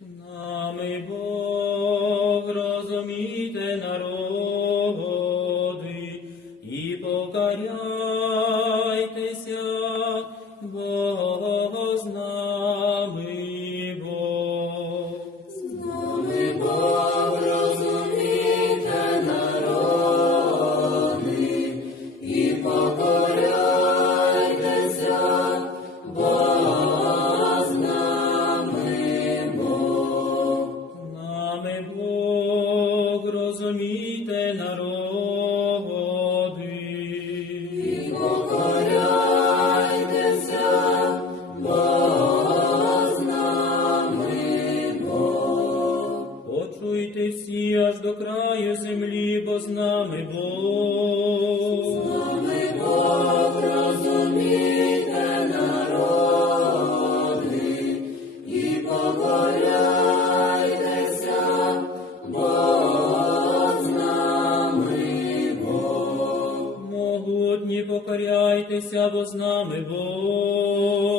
Нами Бог розумійте народи і покаряйтеся, бо Бог. Почуйте всі аж до краю землі, бо з нами Бог. Нами Бог розумійте народи і покоряйтеся, бо з нами Бог. Могутні покоряйтеся, бо з нами Бог.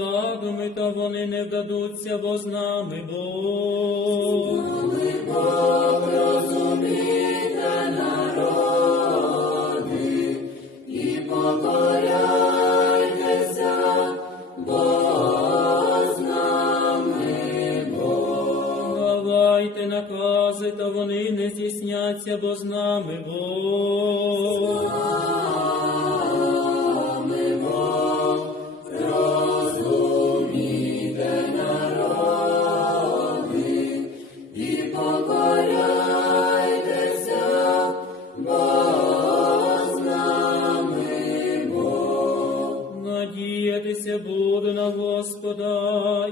Задуми, та вони не вдадуться, бо з нами Бог. Бог розумійте народи і покоряйтеся, бо накази, та вони не здійсняться, бо з нами Бог.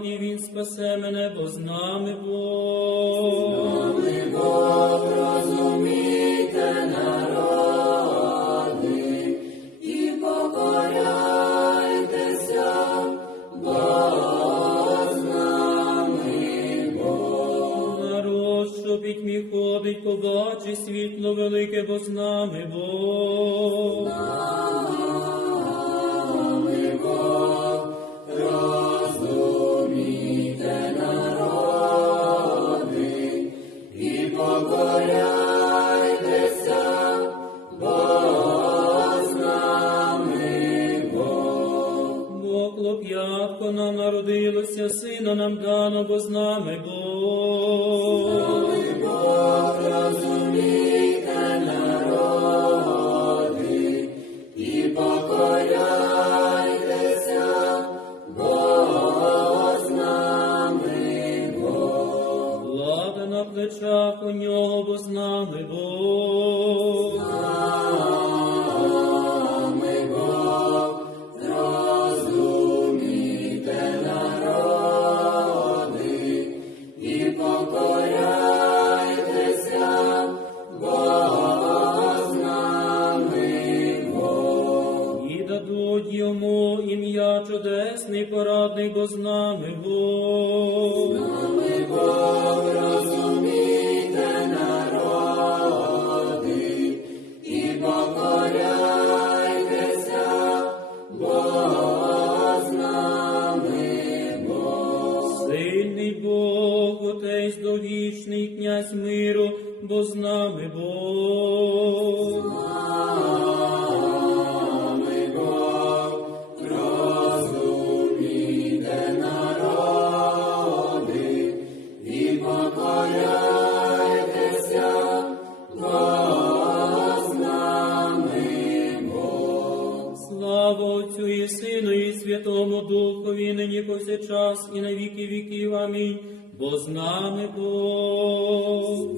І Він спасе мене, бо з нами Бог. Нами Бог розумійте народи і покоряйтеся, бо з нами Бог. Народ, що пітьмі ходить, побачи світло велике, бо з нами Бог. Нами народилося, нам дано, бо з нами Бог. Нами Бог і покоряйтеся, бо з нами плечах у нього, бо з нами Бог. Чудесний, порадний, бо з нами Бог. Нами Бог розумійте народи і покоряйтеся, бо з нами Бог. Сильний Бог, Отець довічний, князь миру, бо з нами Бог. Святому Духові, нині повсякчас і на віки віків. Амінь. Бо з нами Бог.